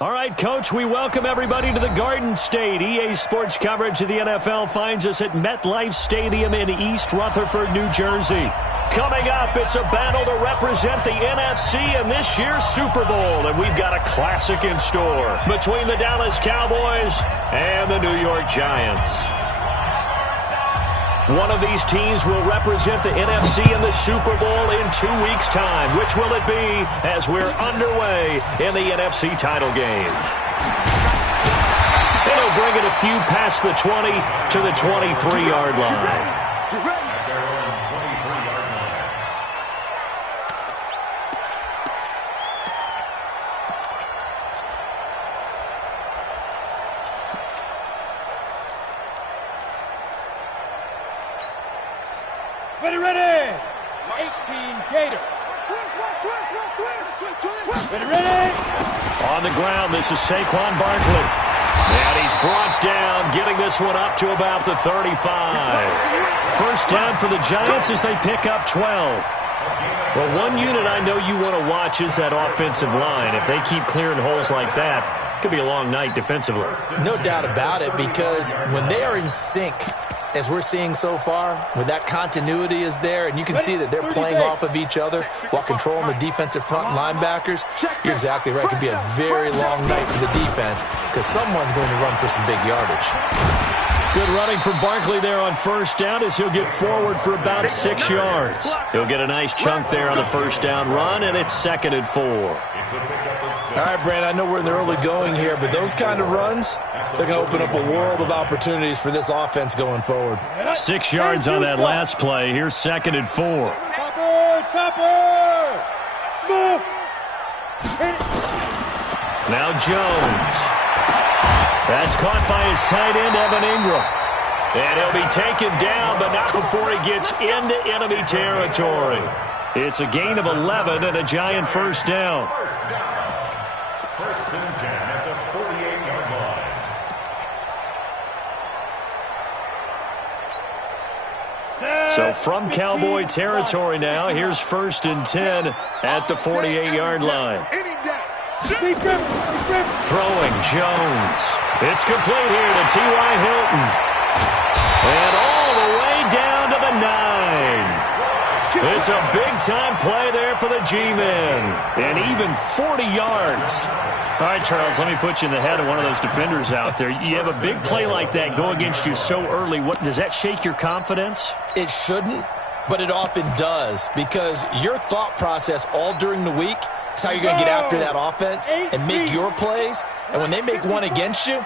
All right, Coach, we welcome everybody to the Garden State. EA Sports coverage of the NFL finds us at MetLife Stadium in East Rutherford, New Jersey. Coming up, it's a battle to represent the NFC in this year's Super Bowl, and we've got a classic in store between the Dallas Cowboys and the New York Giants. One of these teams will represent the NFC in the Super Bowl in 2 weeks' time. Which will it be as we're underway in the NFC title game? It'll bring it a few past the 20 to the 23-yard line. Ready! 18 Gator. Ready! On the ground, this is Saquon Barkley. And he's brought down, getting this one up to about the 35. First down for the Giants as they pick up 12. Well, one unit I know you want to watch is that offensive line. If they keep clearing holes like that, it could be a long night defensively. No doubt about it, because when they are in sync, as we're seeing so far, when that continuity is there, and you can see that they're playing off of each other while controlling the defensive front linebackers, you're exactly right. It could be a very long night for the defense because someone's going to run for some big yardage. Good running from Barkley there on first down as he'll get forward for about 6 yards. He'll get a nice chunk there on the first down run, and it's 2nd and 4. All right, Brand, I know we're in the early going here, but those kind of runs, they're going to open up a world of opportunities for this offense going forward. 6 yards on that last play. Here's 2nd and 4. Topper! Scoop! Now Jones. That's caught by his tight end, Evan Ingram. And he'll be taken down, but not before he gets into enemy territory. It's a gain of 11 and a Giant first down. First and 10 at the 48-yard line. So from Cowboy territory now, here's 1st and 10 at the 48-yard line. Throwing Jones. It's complete here to T.Y. Hilton. And all the way down to the 9. It's a big-time play there for the G-men. And even 40 yards. All right, Charles, let me put you in the head of one of those defenders out there. You have a big play like that go against you so early. What does that shake your confidence? It shouldn't, but it often does, because your thought process all during the week is how you're going to get after that offense and make your plays. And when they make one against you,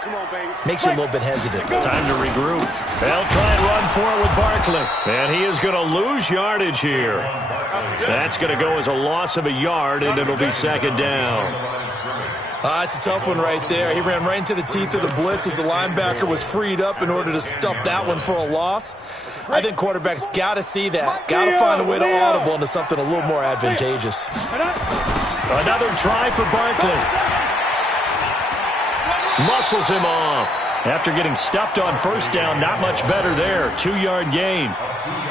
makes you a little bit hesitant. Time to regroup. They'll try and run for it with Barkley. And he is going to lose yardage here. That's going to go as a loss of a yard, and it'll be 2nd down. It's a tough one right there. He ran right into the teeth of the blitz as the linebacker was freed up in order to stop that one for a loss. I think quarterbacks got to see that. Got to find a way to audible into something a little more advantageous. Another try for Barkley. Muscles him off. After getting stuffed on first down, not much better there. 2-yard gain.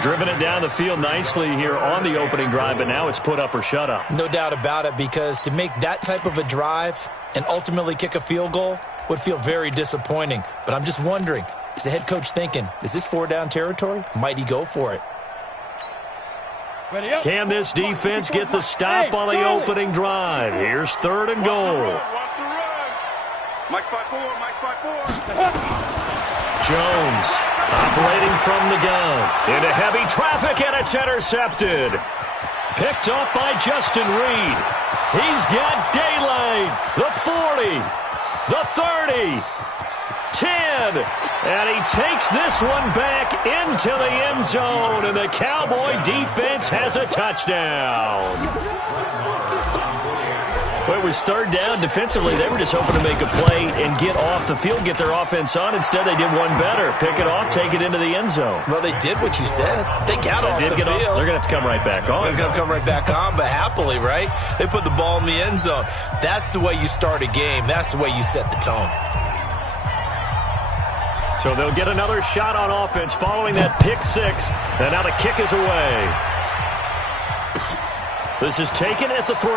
Driven it down the field nicely here on the opening drive, but now it's put up or shut up. No doubt about it, because to make that type of a drive and ultimately kick a field goal would feel very disappointing. But I'm just wondering, is the head coach thinking, is this 4-down territory? Might he go for it? Can this defense get the stop on the opening drive? Here's 3rd and goal. Mike 5-4, Mike 5-4. Jones operating from the gun. Into heavy traffic, and it's intercepted. Picked off by Justin Reed. He's got daylight. The 40. The 30. 10. And he takes this one back into the end zone, and the Cowboy defense has a touchdown. Well, it was 3rd down. Defensively, they were just hoping to make a play and get off the field, get their offense on. Instead, they did one better. Pick it off, take it into the end zone. Well, they did what you said. They got off the field. They're going to have to come right back on. They're going to come right back on, but happily, right? They put the ball in the end zone. That's the way you start a game. That's the way you set the tone. So they'll get another shot on offense following that pick 6. And now the kick is away. This is taken at the 3.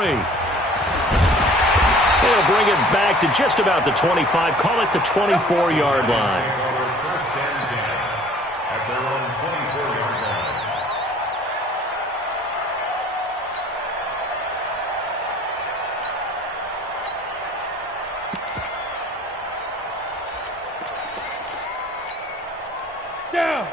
They'll bring it back to just about the 25. Call it the 24-yard line. First and 10 at their own 24-yard line.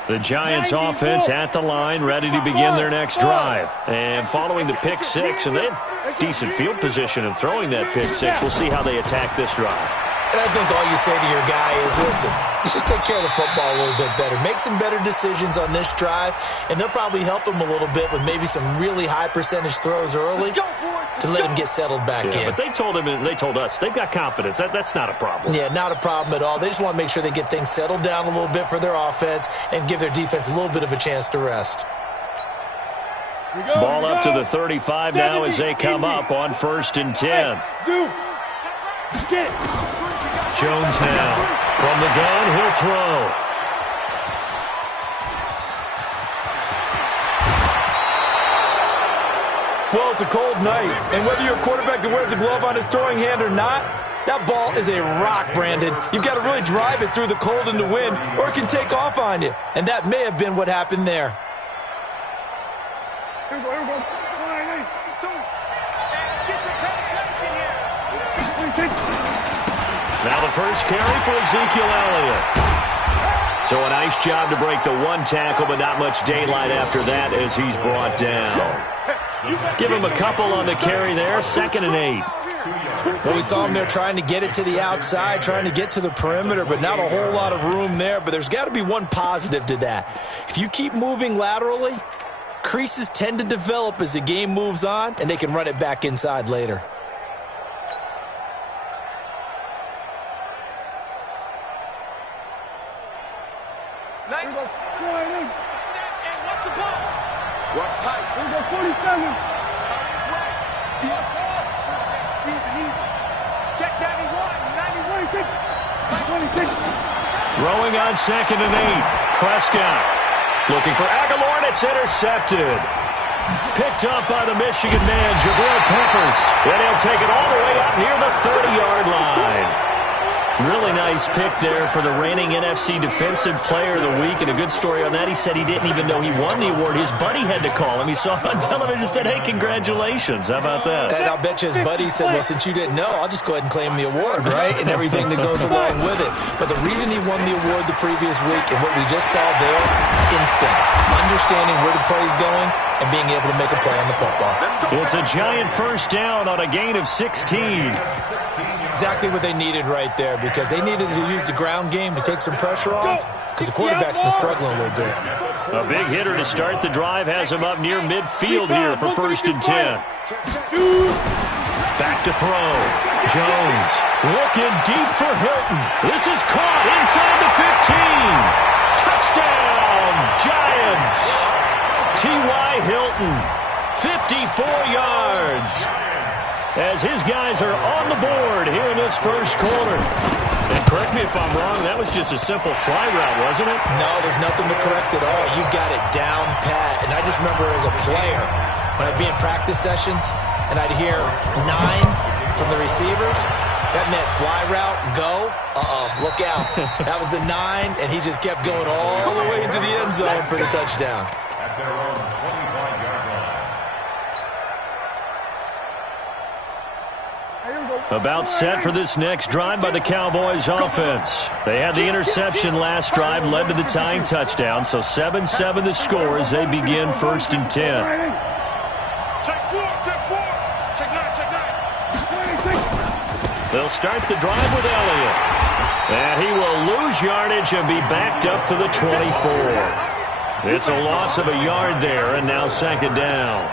The Giants offense at the line, ready to begin their next drive. And following the pick six, and they had decent field position of throwing that pick six. We'll see how they attack this drive. And I think all you say to your guy is, listen, let's just take care of the football a little bit better. Make some better decisions on this drive, and they'll probably help him a little bit with maybe some really high percentage throws early to let him get settled back in. But they told him, and they told us, they've got confidence. That's not a problem. Yeah, not a problem at all. They just want to make sure they get things settled down a little bit for their offense and give their defense a little bit of a chance to rest. Ball up to the 35 now as they come up on 1st and 10. Jones now. From the gun, he'll throw. Well, it's a cold night, and whether you're a quarterback that wears a glove on his throwing hand or not, that ball is a rock, Brandon. You've got to really drive it through the cold and the wind, or it can take off on you. And that may have been what happened there. Here we go. Now the first carry for Ezekiel Elliott. So a nice job to break the one tackle, but not much daylight after that as he's brought down. Give him a couple on the carry there, 2nd and 8. Well, we saw him there trying to get it to the outside, trying to get to the perimeter, but not a whole lot of room there. But there's got to be one positive to that. If you keep moving laterally, creases tend to develop as the game moves on, and they can run it back inside later. What's tight? Here we go, 47. Check 91, 96. Throwing on 2nd and 8. Prescott looking for Aguilar, and it's intercepted. Picked up by the Michigan man, Jabril Peppers. And he'll take it all the way up near the 30-yard line. Really nice pick there for the reigning NFC Defensive Player of the Week. And a good story on that, he said he didn't even know he won the award. His buddy had to call him. He saw it on television and said, hey, congratulations. How about that? And I'll bet you his buddy said, well, since you didn't know, I'll just go ahead and claim the award, right? And everything that goes along with it. But the reason he won the award the previous week and what we just saw there, instincts, understanding where the play is going and being able to make a play on the football. It's a giant first down on a gain of 16. Exactly what they needed right there, because they needed to use the ground game to take some pressure off, because the quarterback's been struggling a little bit. A big hitter to start the drive has him up near midfield here for 1st and 10. Back to throw. Jones looking deep for Hilton. This is caught inside the 15. Touchdown, Giants. T.Y. Hilton, 54 yards. As his guys are on the board here in this first quarter. And correct me if I'm wrong, that was just a simple fly route, wasn't it? No, there's nothing to correct at all. You got it down pat. And I just remember as a player, when I'd be in practice sessions and I'd hear 9 from the receivers, that meant fly route, go, look out. That was the 9, and he just kept going all the way into the end zone for the touchdown. At their own 25-yard line. About set for this next drive by the Cowboys offense. They had the interception last drive, led to the tying touchdown, so 7-7 the score as they begin 1st and 10. Check 4, check 9. They'll start the drive with Elliott. And he will lose yardage and be backed up to the 24. It's a loss of a yard there, and now 2nd down.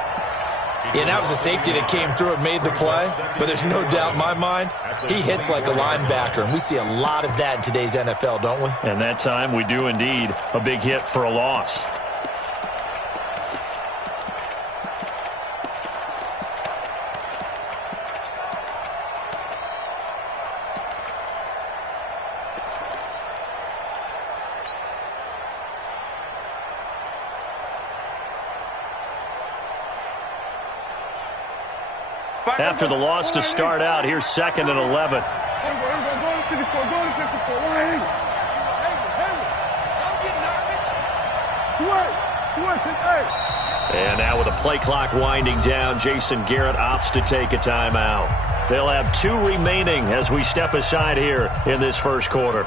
Yeah, that was a safety that came through and made the play, but there's no doubt in my mind, he hits like a linebacker, and we see a lot of that in today's NFL, don't we? And that time we do indeed. A big hit for a loss. after the loss to start out. Here's 2nd and 11. And now with the play clock winding down, Jason Garrett opts to take a timeout. They'll have 2 remaining as we step aside here in this first quarter.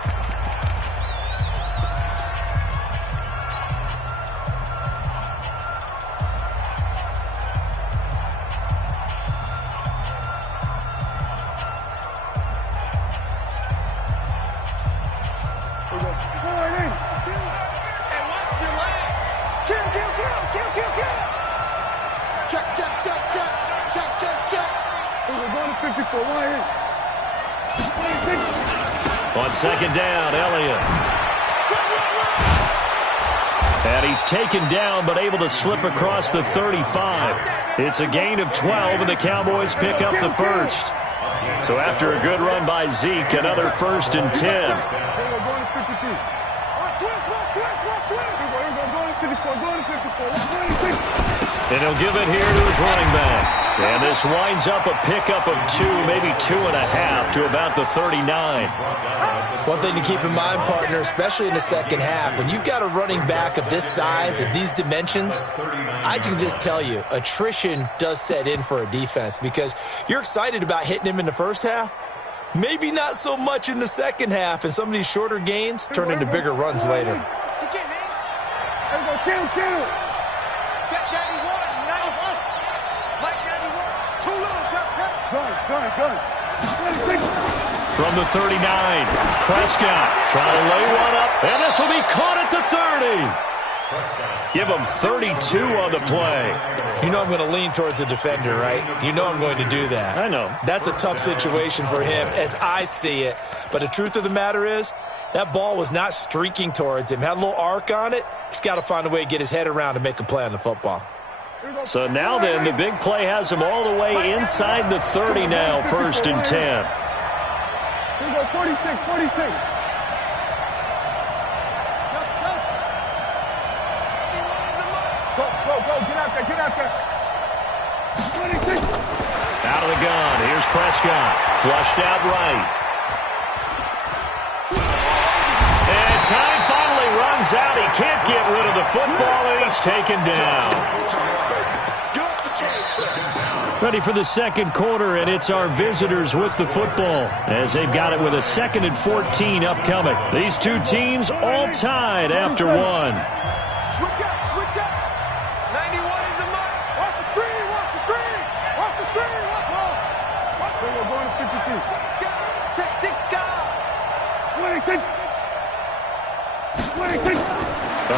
On 2nd down, Elliott. And he's taken down but able to slip across the 35. It's a gain of 12, and the Cowboys pick up the first. So after a good run by Zeke, another 1st and 10. And he'll give it here to his running back. And this winds up a pickup of 2, maybe 2.5 to about the 39. One thing to keep in mind, partner, especially in the second half, when you've got a running back of this size, of these dimensions, I can just tell you, attrition does set in for a defense because you're excited about hitting him in the first half. Maybe not so much in the second half, and some of these shorter gains turn into bigger runs later. From the 39, Prescott trying to lay one up, and this will be caught at the 30. Give him 32 on the play. You know I'm going to lean towards the defender, right? You know I'm going to do that. I know. That's a tough situation for him as I see it. But the truth of the matter is, that ball was not streaking towards him. Had a little arc on it. He's got to find a way to get his head around and make a play on the football. So now then, the big play has him all the way inside the 30 now, 1st and 10. Here we go, 46, 46. Go, get out there, get out there. 26. Out of the gun, here's Prescott. Flushed out right. And time finally runs out. He can't get rid of the football, and he's taken down. Ready for the second quarter, and it's our visitors with the football as they've got it with a 2nd and 14 upcoming. These two teams all tied after one. Switch up, switch up. 91 in the mark. Watch the screen, watch the screen. Watch the screen, watch the screen. So we're going to 52. Check this guy. 26. 26.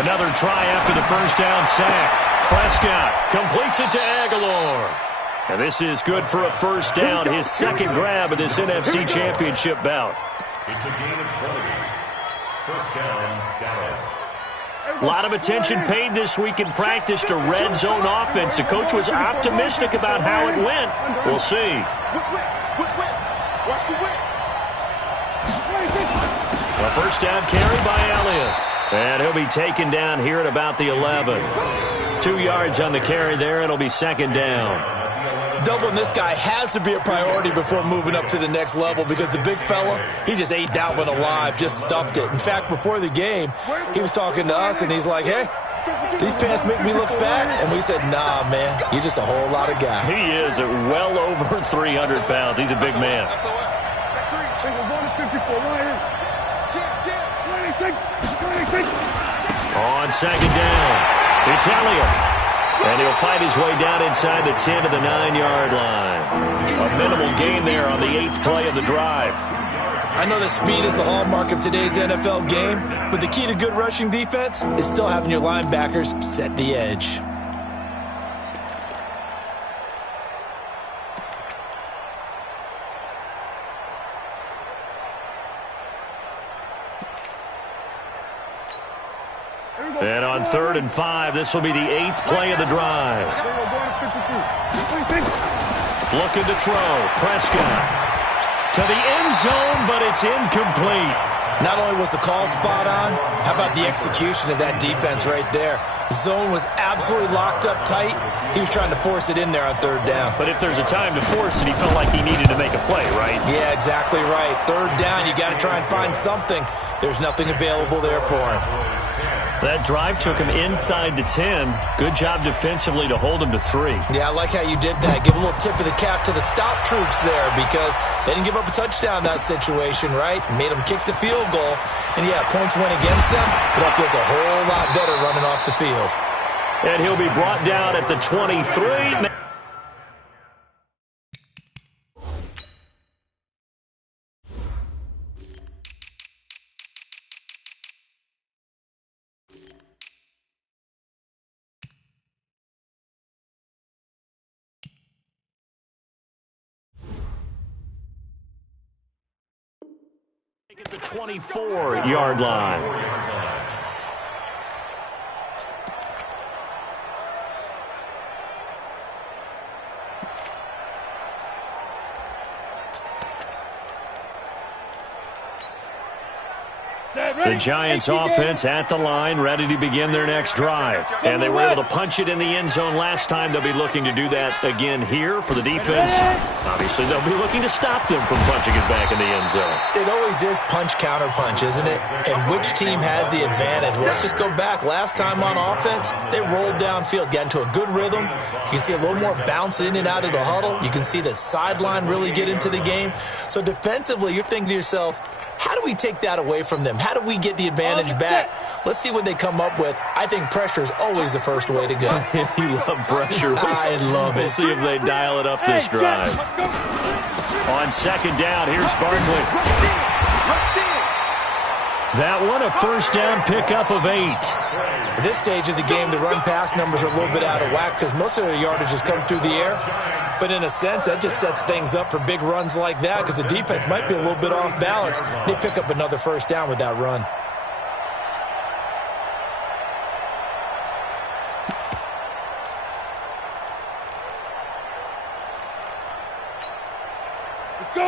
Another try after the first down sack. Prescott completes it to Aguilar. And this is good for a first down, his 2nd grab of this NFC Championship bout. It's a gain of 20. First down, Dallas. A lot of attention paid this week in practice to red zone offense. The coach was optimistic about how it went. We'll see. Watch the whip. A first down carry by Elliott. And he'll be taken down here at about the 11. 2 yards on the carry there. It'll be 2nd down. Doubling this guy has to be a priority before moving up to the next level because the big fella, he just ate that one alive, just stuffed it. In fact, before the game, he was talking to us, and he's like, hey, these pants make me look fat. And we said, nah, man, you're just a whole lot of guy. He is at well over 300 pounds. He's a big man. So we're going to 54. Right here. 26. 26. On 2nd down, it's Elliott. And he'll fight his way down inside the 10 to the 9-yard line. A minimal gain there on the 8th play of the drive. I know that speed is the hallmark of today's NFL game, but the key to good rushing defense is still having your linebackers set the edge. And on 3rd and 5, this will be the 8th play of the drive. Looking to throw. Prescott to the end zone, but it's incomplete. Not only was the call spot on, how about the execution of that defense right there? Zone was absolutely locked up tight. He was trying to force it in there on third down. But if there's a time to force it, he felt like he needed to make a play, right? Yeah, exactly right. Third down, you got to try and find something. There's nothing available there for him. That drive took him inside the 10. Good job defensively to hold him to 3. Yeah, I like how you did that. Give a little tip of the cap to the stop troops there because they didn't give up a touchdown in that situation, right? Made them kick the field goal. And, yeah, points went against them, but that feels a whole lot better running off the field. And he'll be brought down at the 23. At the 24-yard line. The Giants offense at the line, ready to begin their next drive. And they were able to punch it in the end zone last time. They'll be looking to do that again here for the defense. Obviously, they'll be looking to stop them from punching it back in the end zone. It always is punch, counter punch, isn't it? And which team has the advantage? Well, let's just go back. Last time on offense, they rolled downfield, got into a good rhythm. You can see a little more bounce in and out of the huddle. You can see the sideline really get into the game. So defensively, you're thinking to yourself, how do we take that away from them? How do we get the advantage back? Let's see what they come up with. I think pressure is always the first way to go. You love pressure. I love it. We'll see if they dial it up this drive. On second down, here's Barkley. That one, a first down pickup of 8. At this stage of the game, the run-pass numbers are a little bit out of whack because most of the yardage has come through the air. But in a sense, that just sets things up for big runs like that because the defense might be a little bit off balance. They pick up another first down with that run.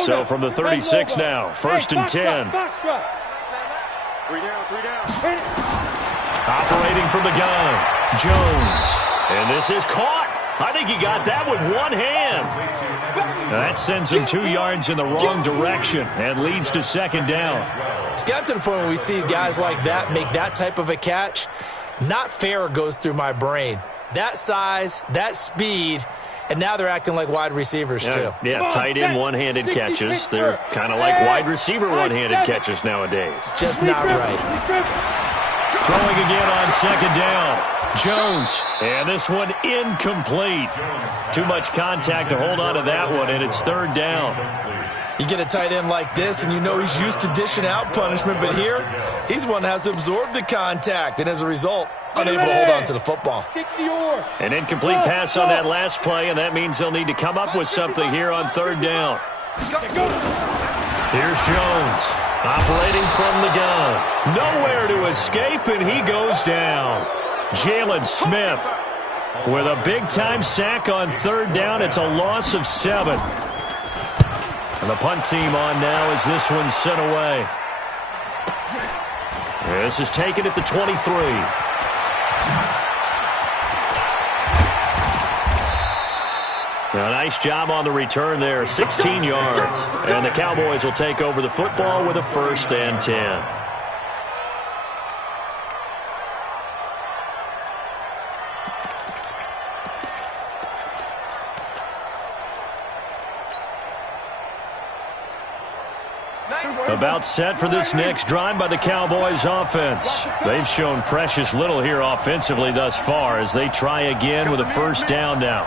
So from the 36 now, first and 10. 3 down. Operating from the gun, Jones. And this is caught. I think he got that with one hand. That sends him 2 yards in the wrong direction and leads to second down. It's got to the point where we see guys like that make that type of a catch. Not fair goes through my brain. That size, that speed, and now they're acting like wide receivers too. Yeah, tight end one-handed catches. They're kind of like wide receiver one-handed catches nowadays. Just not right. Throwing again on second down. Jones. And this one incomplete. Too much contact to hold on to that one, and it's third down. You get a tight end like this, and you know he's used to dishing out punishment, but here, he's one that has to absorb the contact, and as a result, unable to hold on to the football. An incomplete pass on that last play, and that means they'll need to come up with something here on third down. Here's Jones, operating from the gun. Nowhere to escape, and he goes down. Jalen Smith with a big-time sack on third down. It's a loss of 7. And the punt team on now as this one's sent away. This is taken at the 23. A nice job on the return there, 16 yards. And the Cowboys will take over the football with a first and 10. About set for this next drive by the Cowboys offense. They've shown precious little here offensively thus far as they try again with a first down now.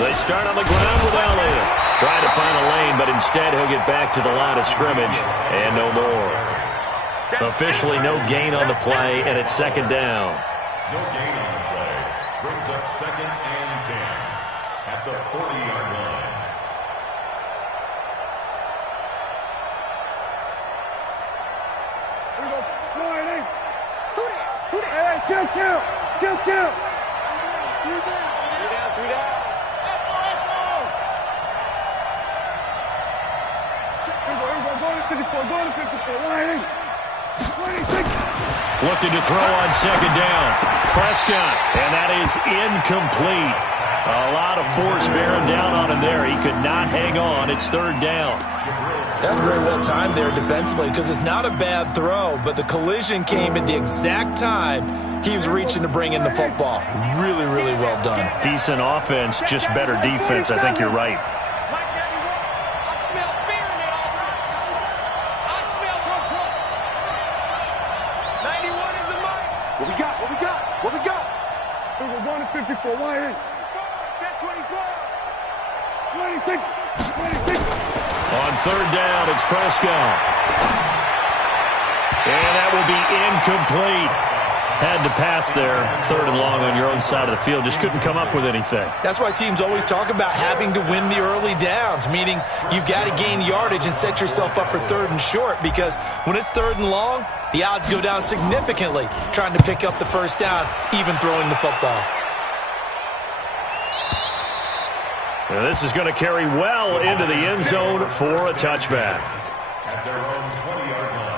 They start on the ground with Elliott. Trying to find a lane, but instead he'll get back to the line of scrimmage and no more. Officially no gain on the play, and it's second down. No gain on the play. Brings up second and 10 at the 40-yard line. Kill. 3 down. going to 54, wide 26. Looking to throw on second down. Prescott, and that is incomplete. A lot of force bearing down on him there. He could not hang on. It's third down. That's very well timed there defensively because it's not a bad throw, but the collision came at the exact time he was reaching to bring in the football. Really, really well done. Decent offense, just better defense. I think you're right. I smell fear in the offense. I smell trouble. 91 is the mark. What we got? What we got? What we got? We're going to 54, wide Check 24. 26. 26. On third down, it's Prescott. And that will be incomplete. Had to pass there, third and long on your own side of the field. Just couldn't come up with anything. That's why teams always talk about having to win the early downs, meaning you've got to gain yardage and set yourself up for third and short, because when it's third and long, the odds go down significantly trying to pick up the first down, even throwing the football. Now this is going to carry well into the end zone for a touchback. At their own 20-yard line.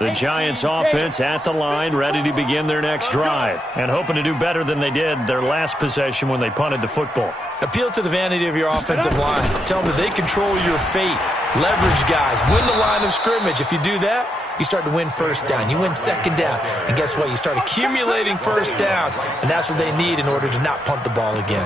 The Giants offense at the line, ready to begin their next drive, and hoping to do better than they did their last possession when they punted the football. Appeal to the vanity of your offensive line. Tell them that they control your fate. Leverage guys. Win the line of scrimmage. If you do that, you start to win first down. You win second down. And guess what? You start accumulating first downs. And that's what they need in order to not punt the ball again.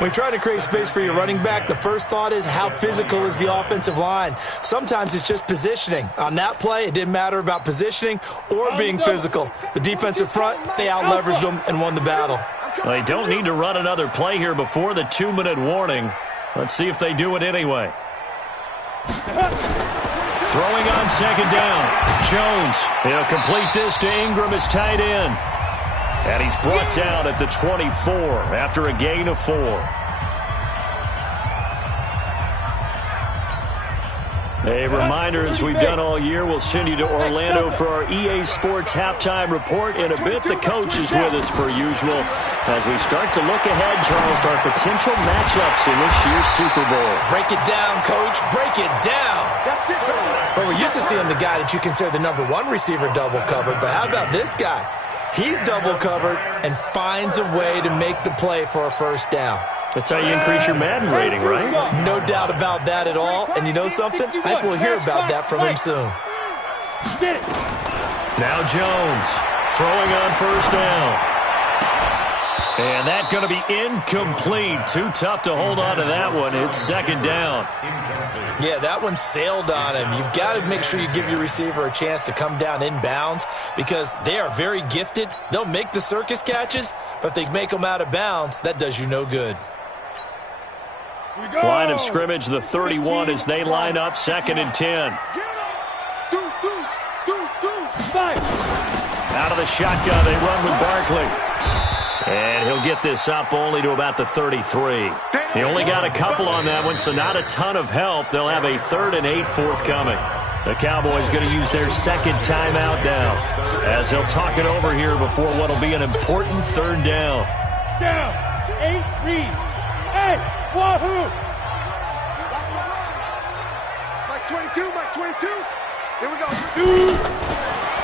When you try to create space for your running back, the first thought is how physical is the offensive line. Sometimes it's just positioning. On that play, it didn't matter about positioning or being physical. The defensive front, they out-leveraged them and won the battle. Well, they don't need to run another play here before the 2-minute warning. Let's see if they do it anyway. Throwing on second down. Jones, he'll complete this to Ingram as tight end. And he's brought down at the 24 after a gain of 4. A reminder, as we've done all year, we'll send you to Orlando for our EA Sports halftime report. In a bit, the coach is with us per usual as we start to look ahead, Charles, to our potential matchups in this year's Super Bowl. Break it down, coach. Break it down. Well, we're used to seeing the guy that you consider the number one receiver double covered, but how about this guy? He's double covered and finds a way to make the play for a first down. That's how you increase your Madden rating, right? No doubt about that at all. And you know something? I think we'll hear about that from him soon. Now Jones throwing on first down. And that's going to be incomplete. Too tough to hold on to that one. It's second down. Yeah, that one sailed on him. You've got to make sure you give your receiver a chance to come down inbounds because they are very gifted. They'll make the circus catches, but if they make them out of bounds, that does you no good. Line of scrimmage, the 31 as they line up, 2nd and 10. Out of the shotgun, they run with Barkley. And he'll get this up only to about the 33. He only got a couple on that one, so not a ton of help. They'll have a 3rd and 8 forthcoming. The Cowboys going to use their second timeout now as they'll talk it over here before what will be an important 3rd down. Down. 8 read. Hey, wahoo! Mike 22, Mike 22. Here we go.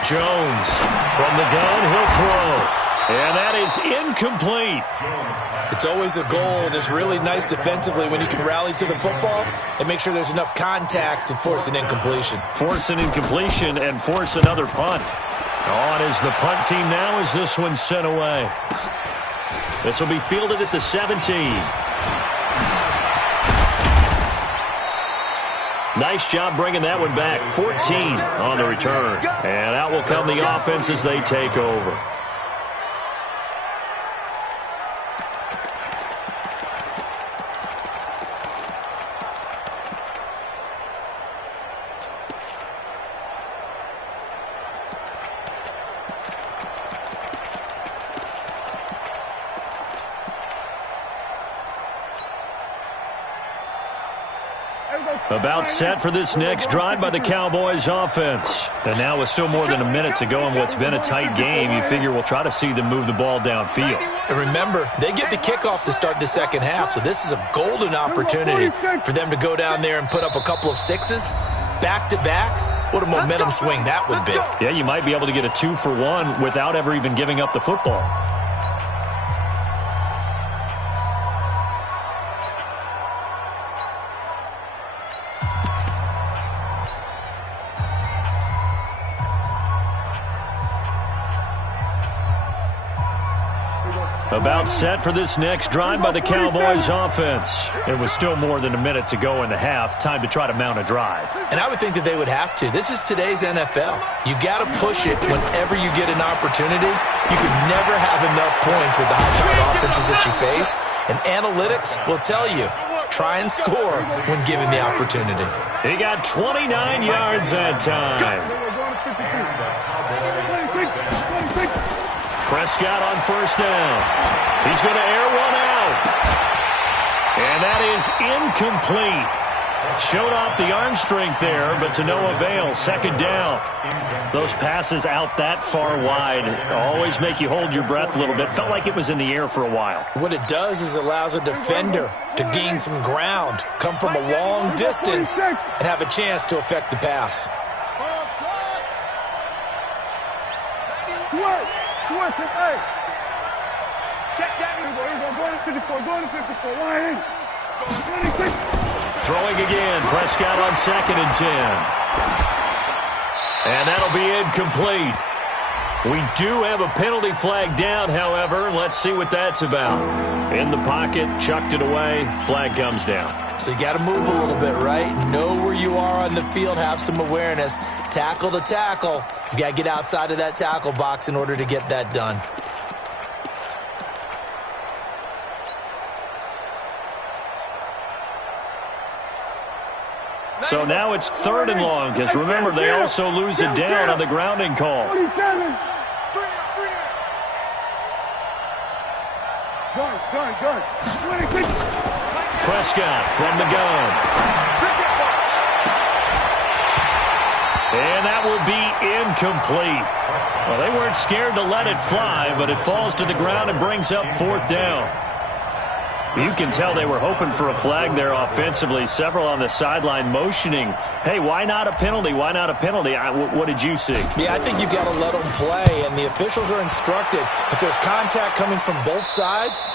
Jones from the gun, he'll throw. And that is incomplete. It's always a goal, and it's really nice defensively when you can rally to the football and make sure there's enough contact to force an incompletion. Force an incompletion and force another punt. On is the punt team now as this one's sent away. This will be fielded at the 17. Nice job bringing that one back. 14 on the return. And out will come the offense as they take over. Everybody About set for this next drive by the Cowboys offense. And now with still more than a minute to go in what's been a tight game, you figure we'll try to see them move the ball downfield. And remember, they get the kickoff to start the second half, so this is a golden opportunity for them to go down there and put up a couple of sixes back-to-back. What a momentum swing that would be. Yeah, you might be able to get a 2-for-1 without ever even giving up the football. About set for this next drive by the Cowboys offense. It was still more than a minute to go in the half. Time to try to mount a drive. And I would think that they would have to. This is today's NFL. You got to push it whenever you get an opportunity. You can never have enough points with the high-powered offenses that you face. And analytics will tell you, try and score when given the opportunity. He got 29 yards that time. Prescott on first down. He's going to air one out. And that is incomplete. Showed off the arm strength there, but to no avail. Second down. Those passes out that far wide always make you hold your breath a little bit. Felt like it was in the air for a while. What it does is allows a defender to gain some ground, come from a long distance, and have a chance to affect the pass. Hey. Check that. Go to 54. Go to 54. Line. Throwing again. Prescott on 2nd and 10. And that'll be incomplete. We do have a penalty flag down, however. Let's see what that's about. In the pocket, chucked it away. Flag comes down. So you got to move a little bit, right? Know where you are on the field, have some awareness. Tackle to tackle. You got to get outside of that tackle box in order to get that done. So now it's 3rd and long, because remember, they also lose it down on the grounding call. 47. Gun. 26. Prescott from the gun. And that will be incomplete. Well, they weren't scared to let it fly, but it falls to the ground and brings up 4th down. You can tell they were hoping for a flag there offensively. Several on the sideline motioning, hey, why not a penalty? Why not a penalty? What did you see? Yeah, I think you've got to let them play, and the officials are instructed. If there's contact coming from both sides,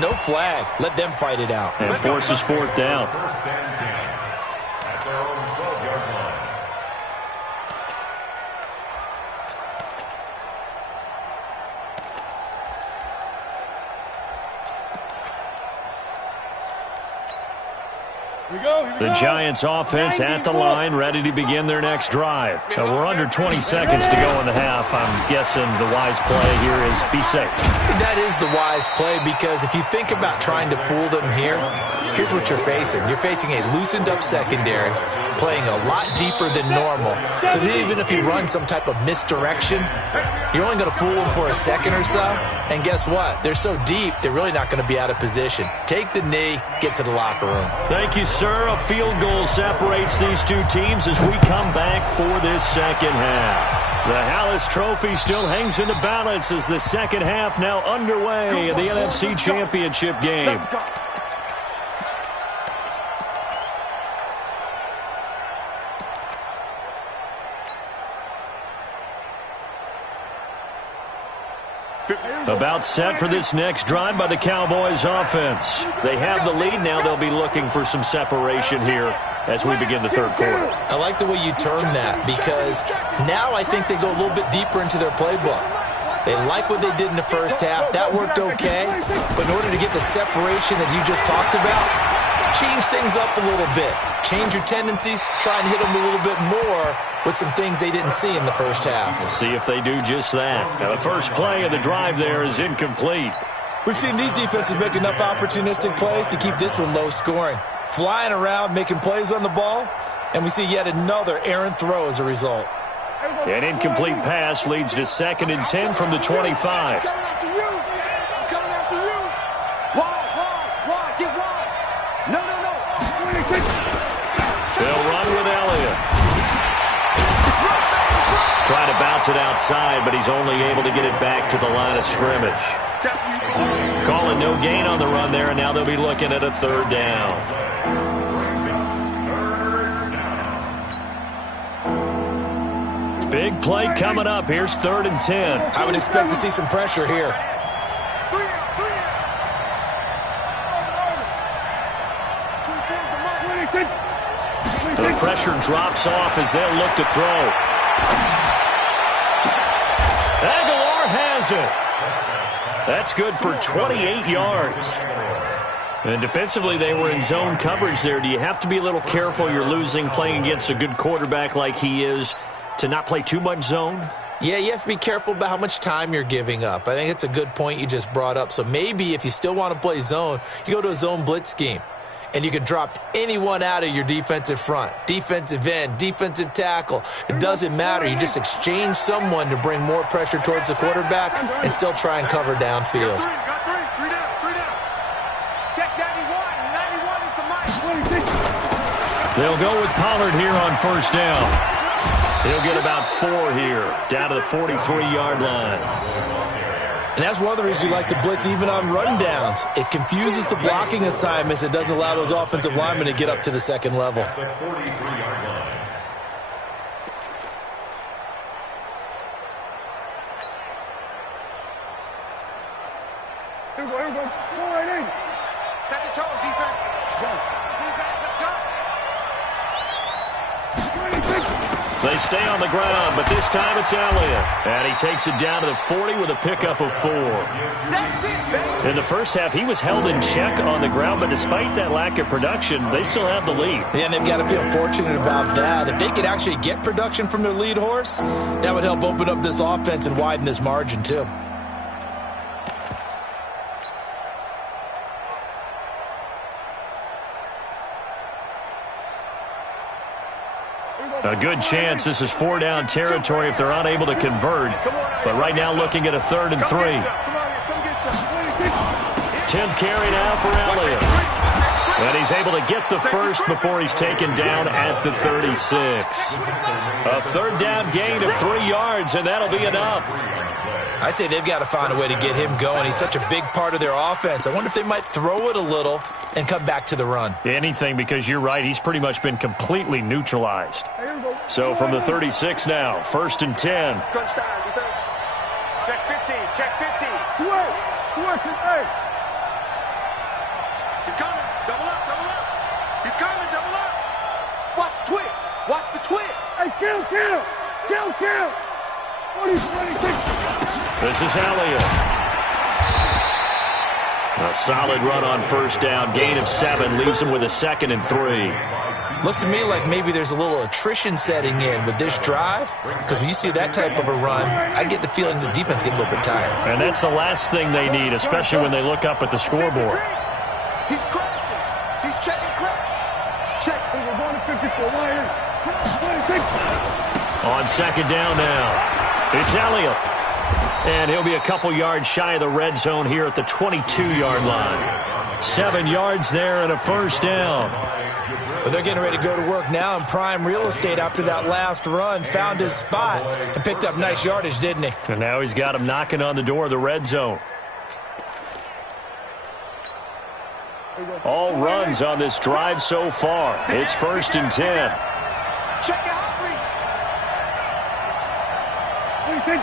no flag. Let them fight it out. And forces 4th down. First and 10 at their own 12-yard line. The Giants offense at the line, ready to begin their next drive. We're under 20 seconds to go in the half. I'm guessing the wise play here is be safe. That is the wise play, because if you think about trying to fool them here, here's what you're facing. You're facing a loosened up secondary, playing a lot deeper than normal. So even if you run some type of misdirection, you're only going to fool them for a second or so. And guess what? They're so deep, they're really not going to be out of position. Take the knee, get to the locker room. Thank you, sir. A field goal separates these two teams as we come back for this second half. The Hallis Trophy still hangs in the balance as the second half now underway in the NFC Championship game. About set for this next drive by the Cowboys offense. They have the lead now. They'll be looking for some separation here as we begin the third quarter. I like the way you term that, because now I think they go a little bit deeper into their playbook. They like what they did in the first half. That worked okay. But in order to get the separation that you just talked about, change things up a little bit. Change your tendencies. Try and hit them a little bit more with some things they didn't see in the first half. We'll see if they do just that. Now, the first play of the drive there is incomplete. We've seen these defenses make enough opportunistic plays to keep this one low scoring. Flying around, making plays on the ball, and we see yet another errant throw as a result. An incomplete pass leads to 2nd and 10 from the 25. I'm coming after you. I'm coming after you. Wide. Get wide. No. wants it outside, but he's only able to get it back to the line of scrimmage. Calling no gain on the run there, and now they'll be looking at a third down. Big play coming up. Here's 3rd and 10. I would expect to see some pressure here. The pressure drops off as they'll look to throw. Aguilar has it. That's good for 28 yards. And defensively, they were in zone coverage there. Do you have to be a little careful? You're losing playing against a good quarterback like he is to not play too much zone? Yeah, you have to be careful about how much time you're giving up. I think it's a good point you just brought up. So maybe if you still want to play zone, you go to a zone blitz scheme. And you can drop anyone out of your defensive front, defensive end, defensive tackle. It doesn't matter. You just exchange someone to bring more pressure towards the quarterback and still try and cover downfield. Got three down. Check 91 is the mic. They'll go with Pollard here on first down. He'll get about 4 here, down to the 43-yard line. And that's one of the reasons you like to blitz even on rundowns. It confuses the blocking assignments. It doesn't allow those offensive linemen to get up to the second level. The 43-yard line. Here we go. Go right in. Set the toes, defense. Defense, let's go. They stay on the ground, but this time it's Elliott. And he takes it down to the 40 with a pickup of 4. That's it, baby. In the first half, he was held in check on the ground, but despite that lack of production, they still have the lead. Yeah, and they've got to feel fortunate about that. If they could actually get production from their lead horse, that would help open up this offense and widen this margin too. A good chance this is 4-down territory if they're unable to convert. But right now looking at a 3rd and 3. 10th carry now for Elliott. And he's able to get the first before he's taken down at the 36. A 3rd down gain of 3 yards, and that'll be enough. I'd say they've got to find a way to get him going. He's such a big part of their offense. I wonder if they might throw it a little and come back to the run. Anything, because you're right. He's pretty much been completely neutralized. So from the 36 now, 1st and 10. Crunch time, defense. Check 15, check 15. Switch it, hey. He's coming. Double up. He's coming, double up. Watch the twist. Watch the twist. Hey, kill. 26. This is Elliott. A solid run on first down. Gain of 7 leaves him with a 2nd and 3. Looks to me like maybe there's a little attrition setting in with this drive, because when you see that type of a run, I get the feeling the defense getting a little bit tired. And that's the last thing they need, especially when they look up at the scoreboard. He's crashing. He's checking crash. Check. We're going to 54. 26. On 2nd down now. It's Elliott. And he'll be a couple yards shy of the red zone here at the 22-yard line. 7 yards there and a first down. But they're getting ready to go to work now in prime real estate after that last run. Found his spot and picked up nice yardage, didn't he? And now he's got him knocking on the door of the red zone. All runs on this drive so far. It's 1st and 10. Check the hot read. 26.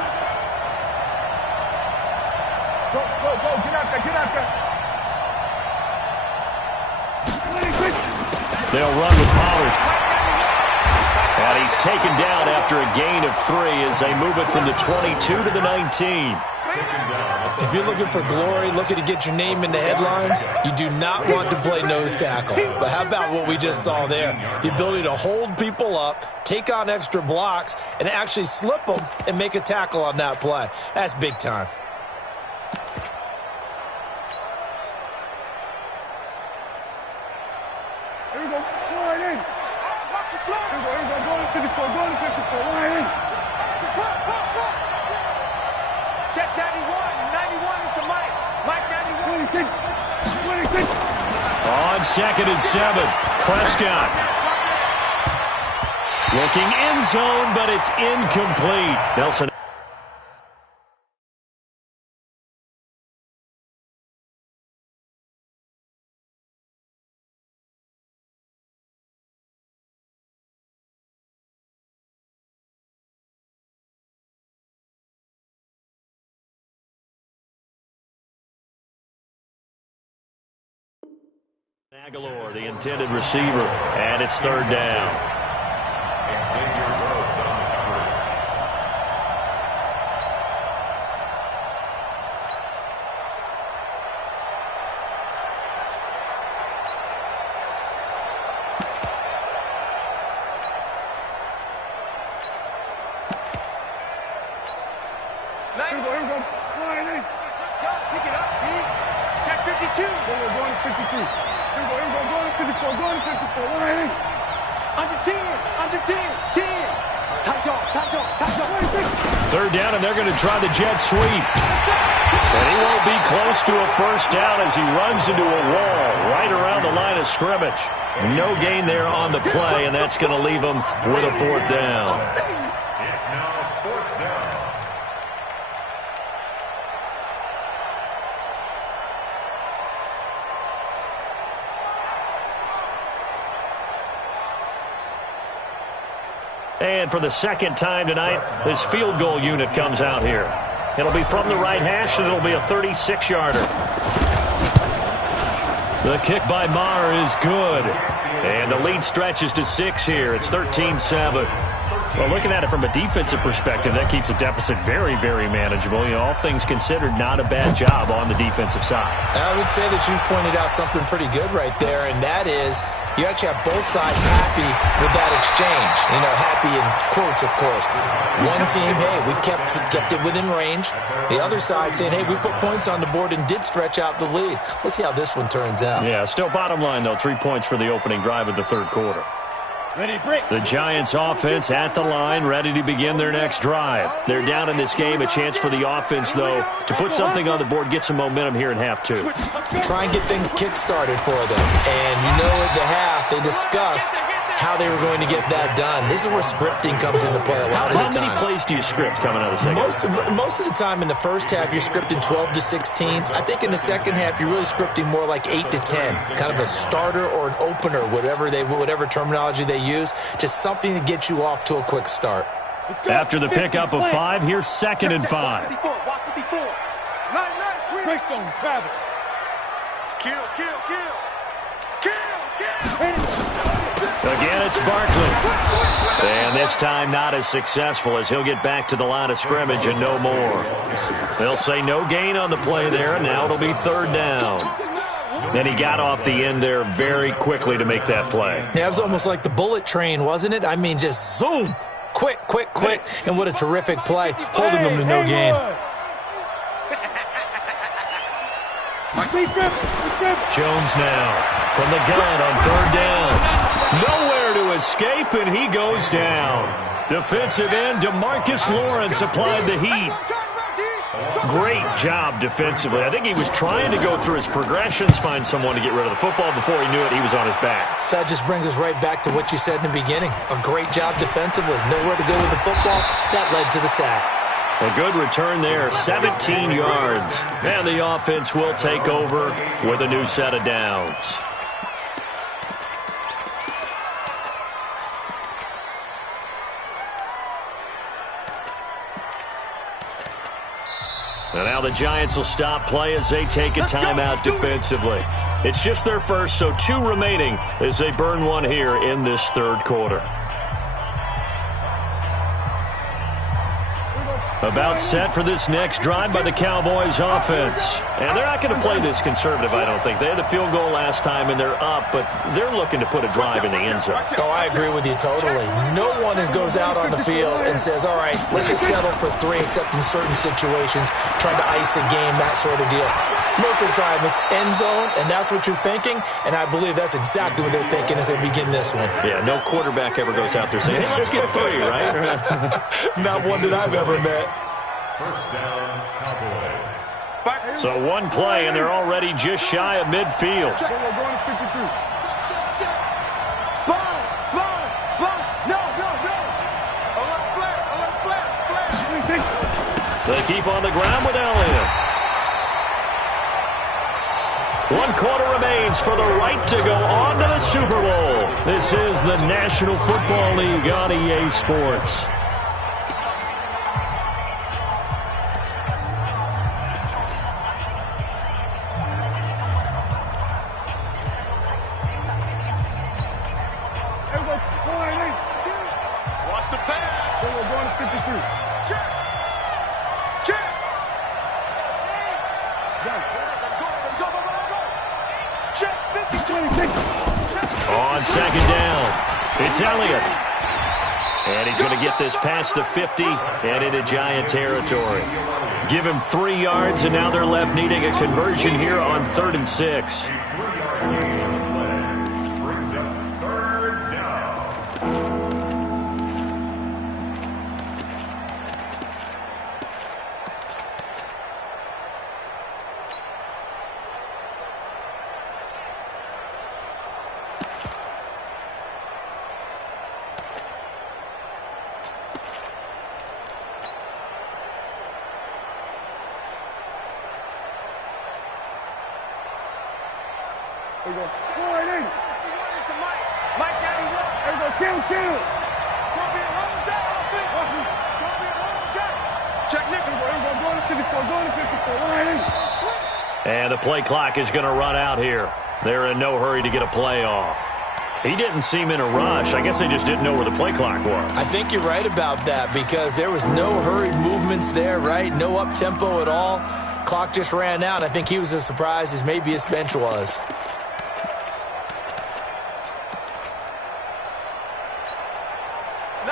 Go. Get out there. 26. They'll run with Pollard. And he's taken down after a gain of 3 as they move it from the 22 to the 19. If you're looking for glory, looking to get your name in the headlines, you do not want to play nose tackle. But how about what we just saw there? The ability to hold people up, take on extra blocks, and actually slip them and make a tackle on that play. That's big time. Here we go. Go right in. Here we go. Go to 54. Right in. Check 91. 91 is the mic. Mike 91. 26. On 2nd and 7, Prescott Looking end zone, but it's incomplete. Nelson. Aguilar, the intended receiver, and it's third down. Xavier Rhodes on the coverage. Here we go. Line in. Let's go. Pick it up, D. Check 52. We're going to 52. Here we go. Going to 54. Going to 54. Line in. Under 10. Under 10. 10. Tight dog. Tight dog. Tight dog. 26. Third down, and they're going to try the jet sweep. And he won't be close to a first down as he runs into a wall right around the line of scrimmage. No gain there on the play, and that's going to leave him with a fourth down. It's now fourth down. And for the second time tonight, this field goal unit comes out here. It'll be from the right hash, and it'll be a 36-yarder. The kick by Maher is good. And the lead stretches to 6 here. It's 13-7. Well, looking at it from a defensive perspective, that keeps the deficit very, very manageable. You know, all things considered, not a bad job on the defensive side. I would say that you pointed out something pretty good right there, and that is you actually have both sides happy with that exchange. You know, happy in quotes, of course. One team, hey, we've kept it within range. The other side saying, hey, we put points on the board and did stretch out the lead. Let's see how this one turns out. Yeah, still bottom line, though, 3 points for the opening drive of the third quarter. Ready, break. The Giants offense at the line, ready to begin their next drive. They're down in this game. A chance for the offense, though, to put something on the board, get some momentum here in half 2. Try and get things kick-started for them. And you know at the half, they discussed how they were going to get that done. This is where scripting comes into play a lot of the time. How many plays do you script coming out of the second? Most of the time in the first half, you're scripting 12 to 16. I think in the second half, you're really scripting more like 8 to 10. Kind of a starter or an opener, whatever terminology they use. Just something to get you off to a quick start. After the pickup of 5, here's 2nd and 5. 54. Watch 54. Nice. Greystone, travel. Kill. Again, it's Barkley. And this time not as successful as he'll get back to the line of scrimmage and no more. They'll say no gain on the play there, and now it'll be third down. And he got off the end there very quickly to make that play. Yeah, it was almost like the bullet train, wasn't it? I mean, just zoom. Quick. And what a terrific play, holding them to no gain. Jones now from the gun on third down. Nowhere to escape, and he goes down. Defensive end DeMarcus Lawrence applied the heat. Great job defensively. I think he was trying to go through his progressions, find someone to get rid of the football. Before he knew it, he was on his back. So that just brings us right back to what you said in the beginning. A great job defensively. Nowhere to go with the football. That led to the sack. A good return there, 17 yards. And the offense will take over with a new set of downs. And now the Giants will stop play as they take a timeout defensively. It's just their first, so 2 remaining as they burn one here in this third quarter. About set for this next drive by the Cowboys offense. And they're not going to play this conservative, I don't think. They had the field goal last time, and they're up, but they're looking to put a drive in the end zone. Oh, I agree with you totally. No one goes out on the field and says, all right, let's just settle for 3, except in certain situations, trying to ice a game, that sort of deal. Most of the time, it's end zone, and that's what you're thinking, and I believe that's exactly what they're thinking as they begin this one. Yeah, no quarterback ever goes out there saying, hey, let's get 3, right? Not one that I've ever met. First down, Cowboys. So 1 play, and they're already just shy of midfield. We're going to 52. Check. Spot. No. They keep on the ground with Elliott. 1 quarter remains for the right to go on to the Super Bowl. This is the National Football League on EA Sports. Watch the pass. So we're going to 53. Check. Check. Go. Check. 50. 26. On second down, it's Elliott. And he's going to get this past the 50 and into Giant territory. Give him 3 yards, and now they're left needing a conversion here on 3rd and 6. Brings up 3rd down. There we go. Forward in. Mike got him up. There we go. Kill. It's gonna be a long day, offense. It's gonna be a long day. Check Nick. There we go. Going to 54. Going to 54. Line in. And the play clock is going to run out here. They're in no hurry to get a play off. He didn't seem in a rush. I guess they just didn't know where the play clock was. I think you're right about that because there was no hurried movements there, right? No up-tempo at all. Clock just ran out. I think he was as surprised as maybe his bench was.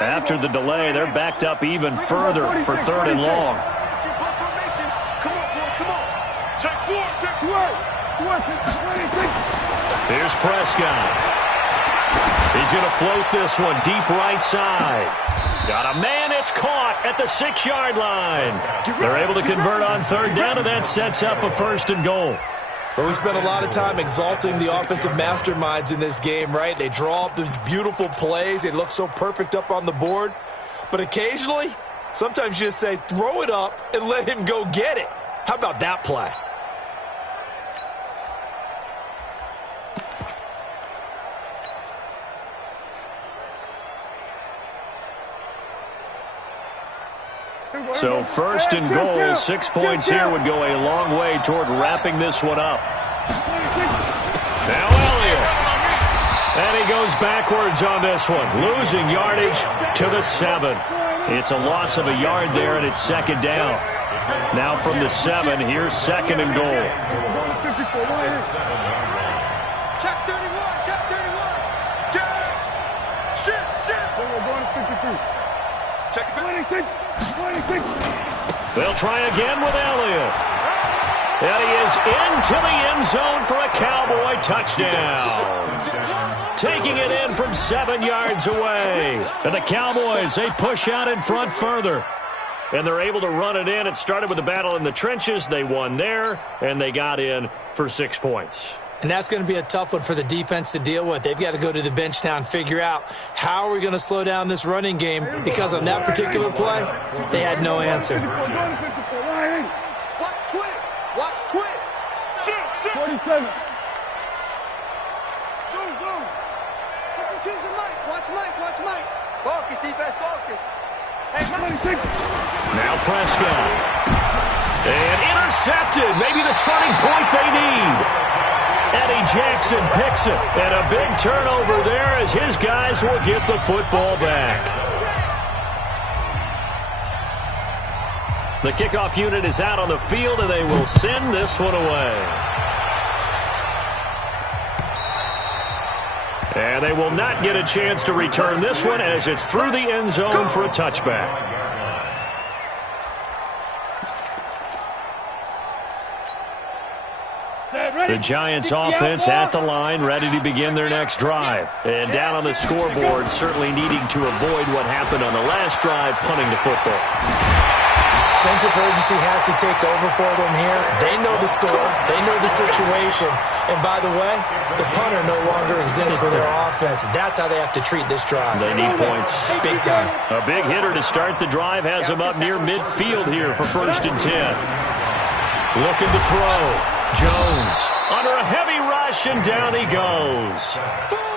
After the delay, they're backed up even further for 3rd and long. Come on, boys, come on. Check 4, check 4. Here's Prescott. He's going to float this one deep right side. Got a man, it's caught at the 6-yard line. They're able to convert on 3rd down, and that sets up a 1st and goal. But we spent a lot of time exalting the offensive masterminds in this game, right? They draw up these beautiful plays. They look so perfect up on the board. But occasionally, sometimes you just say, throw it up and let him go get it. How about that play? So 1st and goal, 6 points here would go a long way toward wrapping this one up. Now Elliott. And he goes backwards on this one, losing yardage to the 7. It's a loss of a yard there, and it's 2nd down. Now from the 7, here's 2nd and goal. Check 31, check 31. Check. Shit. We're going to 53. Check it back. 26. They'll try again with Elliott. And he is into the end zone for a Cowboy touchdown. Taking it in from 7 yards away. And the Cowboys, they push out in front further. And they're able to run it in. It started with a battle in the trenches. They won there, and they got in for 6 points. And that's going to be a tough one for the defense to deal with. They've got to go to the bench now and figure out how are we going to slow down this running game, because on that particular play, they had no answer. Watch twits. Watch twits. Shoot. 47. Zoom. Listen to the mic. Watch Mike. Focus, defense, focus. Hey, Mike. 26. Now Prescott. And intercepted. Maybe the turning point they need. Eddie Jackson picks it. And a big turnover there as his guys will get the football back. The kickoff unit is out on the field, and they will send this one away. And they will not get a chance to return this one as it's through the end zone for a touchback. The Giants offense at the line, ready to begin their next drive. And down on the scoreboard, certainly needing to avoid what happened on the last drive, punting the football. sense of urgency has to take over for them here. They know the score. They know the situation. And by the way, the punter no longer exists for their offense. That's how they have to treat this drive. They need points. Big time. A big hitter to start the drive has him up near midfield here for 1st and 10. Looking to throw. Jones under a heavy rush, and down he goes.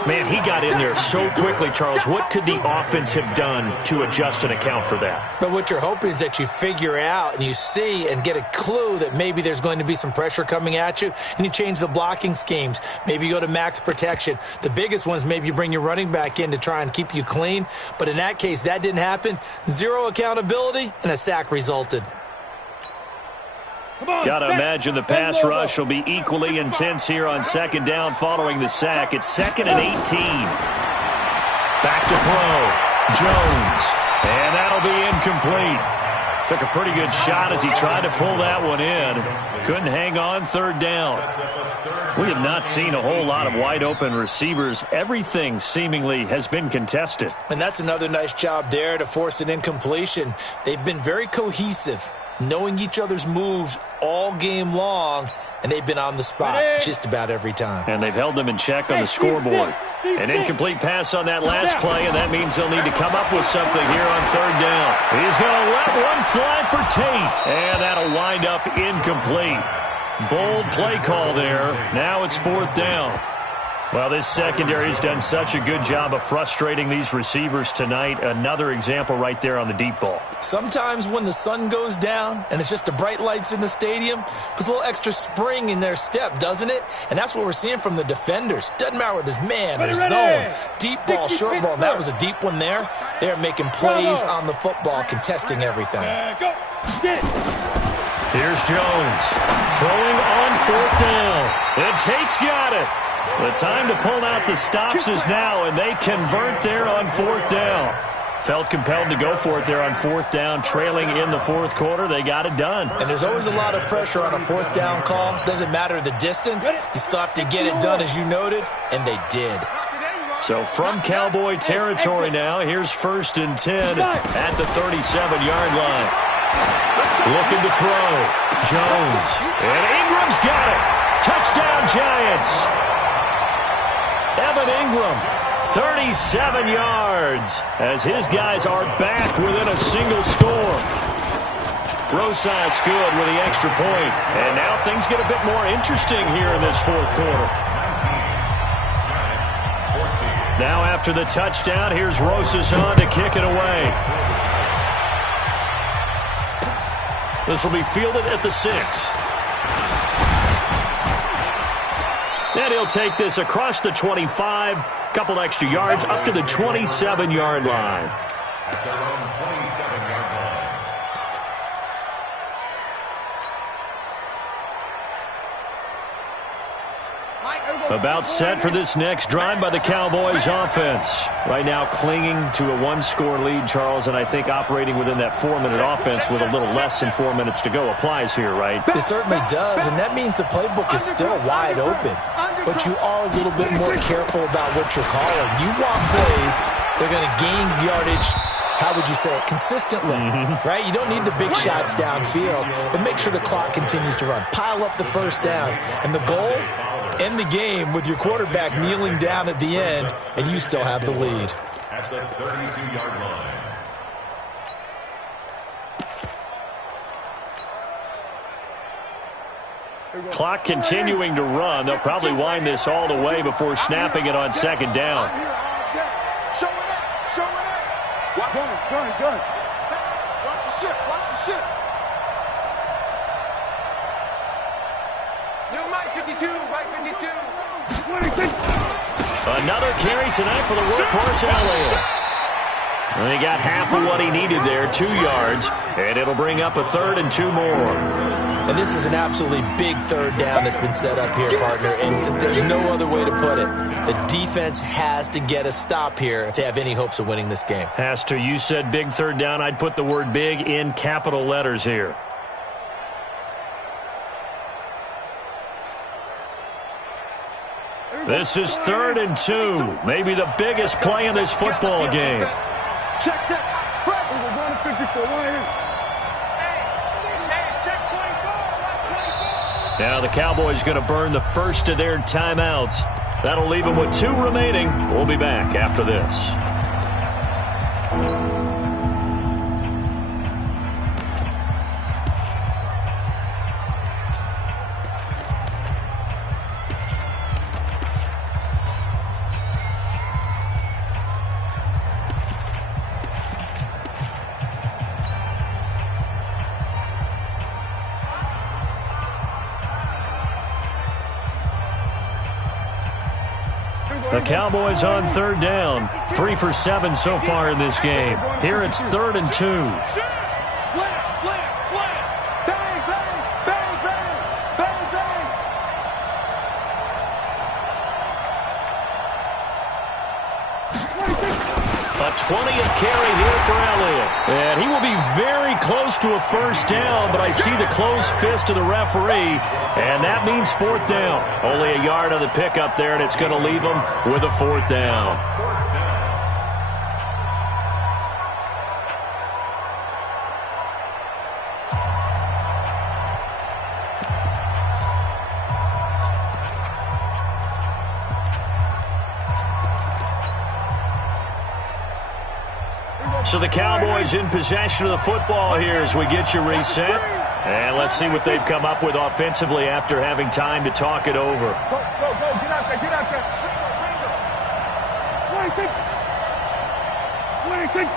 Man, he got in there so quickly, Charles. What could the offense have done to adjust and account for that? But what you're hoping is that you figure out and you see and get a clue that maybe there's going to be some pressure coming at you, and you change the blocking schemes. Maybe you go to max protection. The biggest one is maybe you bring your running back in to try and keep you clean. But in that case, that didn't happen. Zero accountability, and a sack resulted. Got to imagine the pass rush will be equally intense here on 2nd down following the sack. It's 2nd and 18. Back to throw. Jones. And that'll be incomplete. Took a pretty good shot as he tried to pull that one in. Couldn't hang on 3rd down. We have not seen a whole lot of wide open receivers. Everything seemingly has been contested. And that's another nice job there to force an incompletion. They've been very cohesive, knowing each other's moves all game long, and they've been on the spot just about every time. And they've held them in check on the scoreboard. An incomplete pass on that last play, and that means they'll need to come up with something here on 3rd down. He's going to let one fly for Tate, and that'll wind up incomplete. Bold play call there. Now it's 4th down. Well, this secondary has done such a good job of frustrating these receivers tonight. Another example right there on the deep ball. Sometimes when the sun goes down and it's just the bright lights in the stadium, puts a little extra spring in their step, doesn't it? And that's what we're seeing from the defenders. Doesn't matter whether it's man or zone, deep ball, short ball. And that was a deep one there. They're making plays on the football, contesting everything. Here's Jones throwing on 4th down. And Tate's got it. The time to pull out the stops is now, and they convert there on 4th down. Felt compelled to go for it there on 4th down, trailing in the 4th quarter. They got it done. And there's always a lot of pressure on a 4th down call. Doesn't matter the distance. You still have to get it done, as you noted, and they did. So from Cowboy territory now, here's 1st and 10 at the 37-yard line. Looking to throw. Jones. And Ingram's got it. Touchdown, Giants. Evan Ingram, 37 yards, as his guys are back within a single score. Rosas good with the extra point. And now things get a bit more interesting here in this 4th quarter. Now after the touchdown, here's Rosas on to kick it away. This will be fielded at the 6. And he'll take this across the 25, couple extra yards, up to the 27-yard line. At their own 27-yard line. About set for this next drive by the Cowboys offense. Right now clinging to a 1-score lead, Charles, and I think operating within that 4-minute offense with a little less than 4 minutes to go applies here, right? It certainly does, and that means the playbook is still wide open. But you are a little bit more careful about what you're calling. You want plays, they're going to gain yardage, how would you say it, consistently, right? You don't need the big shots downfield, but make sure the clock continues to run. Pile up the first downs. And the goal, end the game with your quarterback kneeling down at the end, and you still have the lead. At the 32-yard line. Clock continuing to run. They'll probably wind this all the way before snapping it on 2nd down. Show it up. Show it up. Gun. Watch the ship. Watch the ship. New Mike 52. Mike 52. Another carry tonight for the workhorse Elliott. Well, he got half of what he needed there, 2 yards, and it'll bring up a 3rd and 2 more. And this is an absolutely big 3rd down that's been set up here, partner, and there's no other way to put it. The defense has to get a stop here if they have any hopes of winning this game. Has to. You said big 3rd down. I'd put the word big in capital letters here. This is 3rd and 2. Maybe the biggest play in this football game. Check. Over 154. Now the Cowboys going to burn the first of their timeouts. That'll leave them with 2 remaining. We'll be back after this. The Cowboys on 3rd down. 3 for 7 so far in this game. Here it's 3rd and 2. Slam, slam, slam. Bang, bang, bang, bang, bang, bang. A 20th carry here for Elliott. And he will be very close to a first down, but I see the closed fist of the referee, and that means 4th down. Only a yard on the pickup there, and it's going to leave them with a 4th down. So the Cowboys in possession of the football here as we get you reset. And let's see what they've come up with offensively after having time to talk it over. Go, go, go. Get out there, get out there. 26.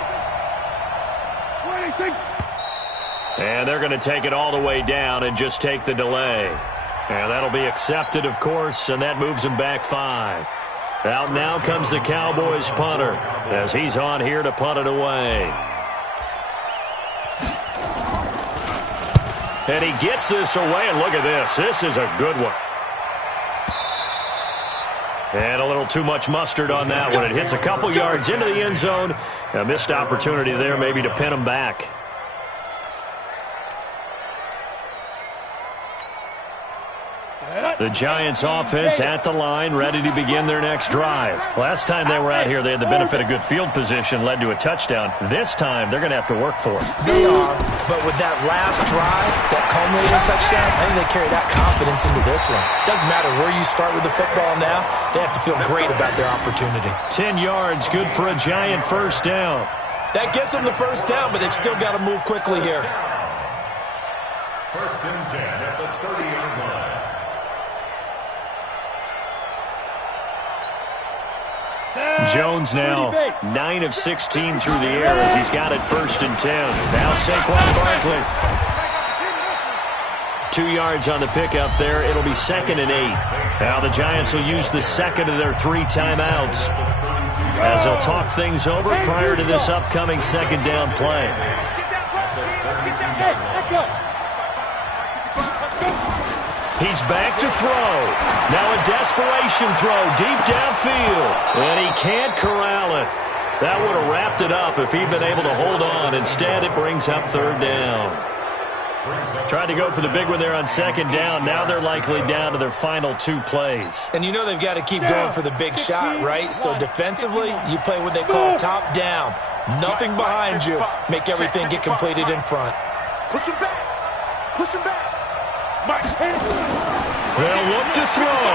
26. And they're going to take it all the way down and just take the delay. And that'll be accepted, of course, and that moves them back 5. Out now comes the Cowboys punter as he's on here to punt it away. And he gets this away, and look at this. This is a good one. And a little too much mustard on that one. It hits a couple yards into the end zone. A missed opportunity there maybe to pin him back. The Giants offense at the line, ready to begin their next drive. Last time they were out here, they had the benefit of good field position, led to a touchdown. This time, they're going to have to work for it. They are, but with that last drive, that culminating touchdown, I think they carry that confidence into this one. Doesn't matter where you start with the football now, they have to feel great about their opportunity. 10 yards, good for a Giant first down. That gets them the first down, but they've still got to move quickly here. 1st and 10 at the 30-yard line. Jones now 9 of 16 through the air as he's got it 1st and 10. Now Saquon Barkley. 2 yards on the pickup there. It'll be 2nd and 8. Now the Giants will use the second of their 3 timeouts as they'll talk things over prior to this upcoming 2nd down play. He's back to throw. Now a desperation throw deep downfield. And he can't corral it. That would have wrapped it up if he'd been able to hold on. Instead, it brings up 3rd down. Tried to go for the big one there on 2nd down. Now they're likely down to their final 2 plays. And you know they've got to keep going for the big shot, right? So defensively, you play what they call top down. Nothing behind you. Make everything get completed in front. Push him back. Push him back. They'll look to throw.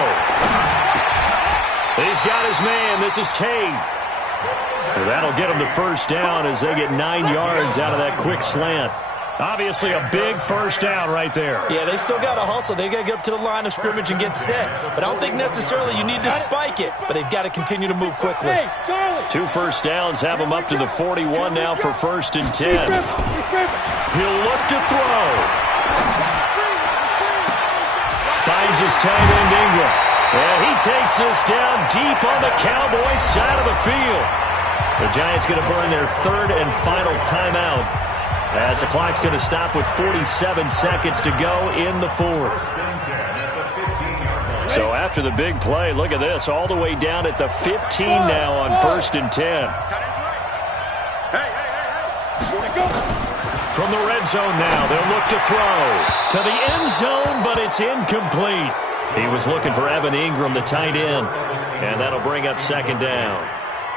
He's got his man. This is Tate. That'll get him the first down as they get 9 yards out of that quick slant. Obviously a big first down right there. Yeah, they still got to hustle. They got to get up to the line of scrimmage and get set. But I don't think necessarily you need to spike it. But they've got to continue to move quickly. 2 first downs have them up to the 41 now for 1st and 10. He'll look to throw. Finds his tight end Ingram. And he takes this down deep on the Cowboys side of the field. The Giants going to burn their 3rd and final timeout as the clock's going to stop with 47 seconds to go in the 4th. So after the big play, look at this, all the way down at the 15 now on 1st and 10. From the red zone now, they'll look to throw to the end zone, but it's incomplete. He was looking for Evan Ingram, the tight end, and that'll bring up 2nd down.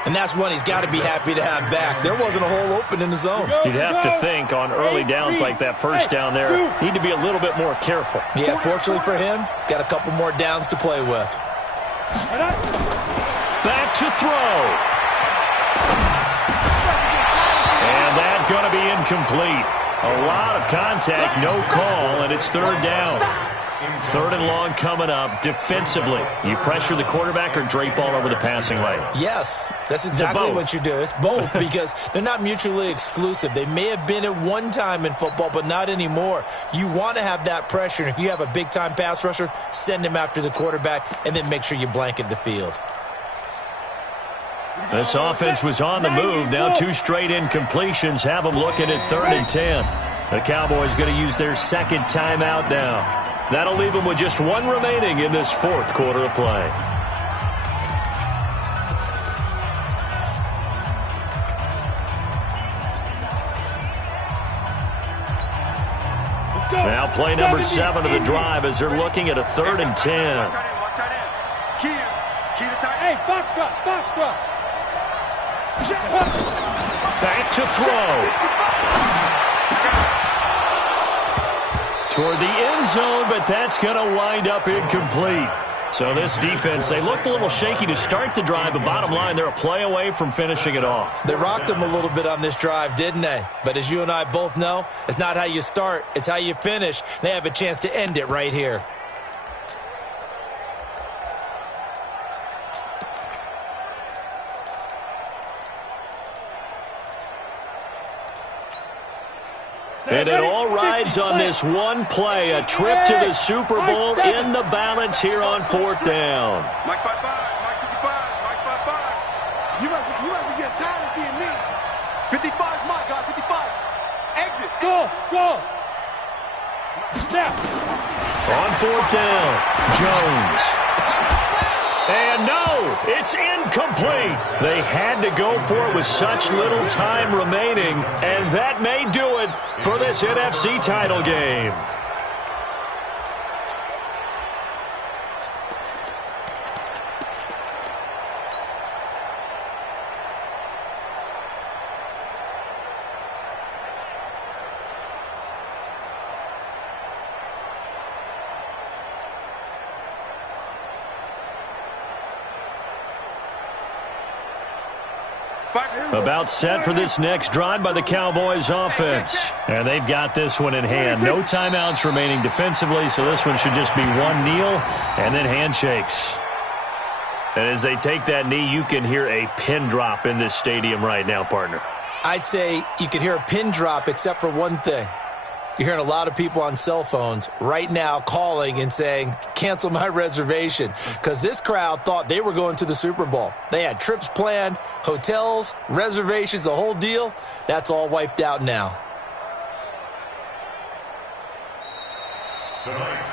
And that's one he's got to be happy to have back. There wasn't a hole open in the zone. You'd have to think on early downs like that first down there, need to be a little bit more careful. Yeah, fortunately for him, got a couple more downs to play with. Back to throw. And that's going to be incomplete. A lot of contact, no call, and it's third down. Third and long coming up. Defensively, you pressure the quarterback or drape all over the passing lane? Yes, that's exactly what you do. It's both because they're not mutually exclusive. They may have been at one time in football, but not anymore. You want to have that pressure, and if you have a big-time pass rusher, send him after the quarterback, and then make sure you blanket the field. This offense was on the move. Now 2 straight incompletions have them looking at 3rd and 10. The Cowboys going to use their second timeout now. That'll leave them with just 1 remaining in this 4th quarter of play. Now play number 7 of the drive as they're looking at a 3rd and 10. Hey, foxtrot. Back to throw. Toward the end zone, but that's going to wind up incomplete. So this defense, they looked a little shaky to start the drive, but bottom line, they're a play away from finishing it off. They rocked them a little bit on this drive, didn't they? But as you and I both know, it's not how you start, it's how you finish. They have a chance to end it right here. And it all rides on this one play, a trip to the Super Bowl in the balance here on 4th down. Mike 5-5, Mike 55, Mike 5-5. You must be getting tired of seeing me. 55's my guy, 55. Exit. Go. Snap. On 4th down, Jones. And no, it's incomplete. They had to go for it with such little time remaining, and that may do it for this NFC title game. About set for this next drive by the Cowboys offense. And they've got this one in hand. No timeouts remaining defensively, so this one should just be one kneel and then handshakes. And as they take that knee, you can hear a pin drop in this stadium right now, partner. I'd say you could hear a pin drop except for one thing. You're hearing a lot of people on cell phones right now calling and saying, cancel my reservation, because this crowd thought they were going to the Super Bowl. They had trips planned, hotels, reservations, the whole deal. That's all wiped out now.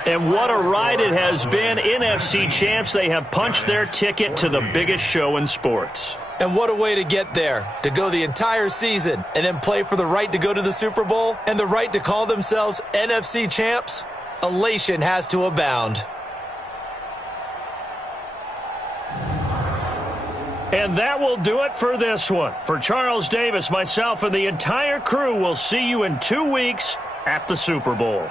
And what a ride it has been. NFC champs, they have punched their ticket to the biggest show in sports. And what a way to get there, to go the entire season and then play for the right to go to the Super Bowl and the right to call themselves NFC champs. Elation has to abound. And that will do it for this one. For Charles Davis, myself, and the entire crew, will see you in 2 weeks at the Super Bowl.